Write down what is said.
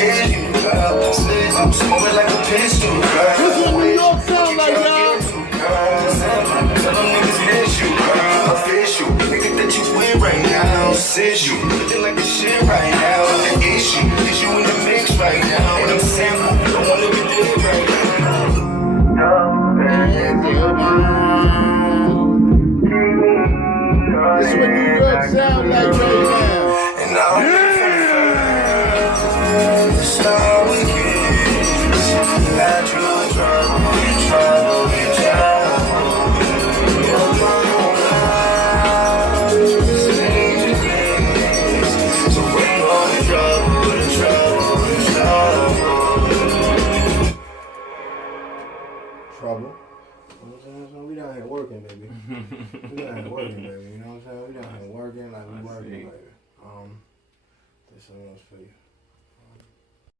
kiss you, girl. Say I'm smoking like a pistol, girl. This is what New York sound like, y'all. Tell them niggas miss you, girl. Official, nigga that you with right now. Sis you, looking like the shit right now. The issue is you in the mix right now. And I'm simple, don't wanna be dead right now. This is what New York sound like right now. And now it's how we get. That you trouble, you trouble, you trouble. You're so bring on the trouble, the trouble, the trouble. Trouble. You know what I'm saying? So we down here working, baby. We down here working, baby. You know what I'm saying? We down here working like we working, baby. There's something else for you.